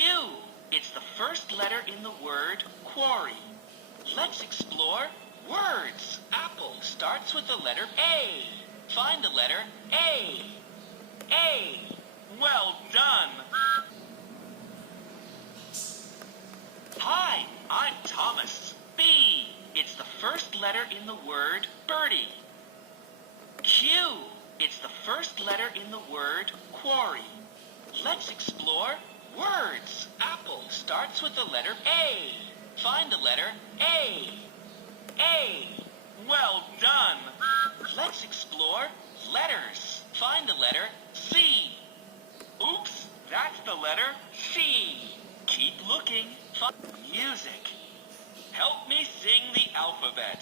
Q. It's the first letter in the word quarry. Let's explore words. Apple starts with the letter A. Find the letter A. A. Well done. Hi, I'm Thomas. B. It's the first letter in the word birdie. Q. It's the first letter in the word quarry. Let's explore words. Apple starts with the letter A. Find the letter A. A. Well done. Let's explore letters. Find the letter C. Oops, that's the letter C. Keep looking. Find music. Help me sing the alphabet.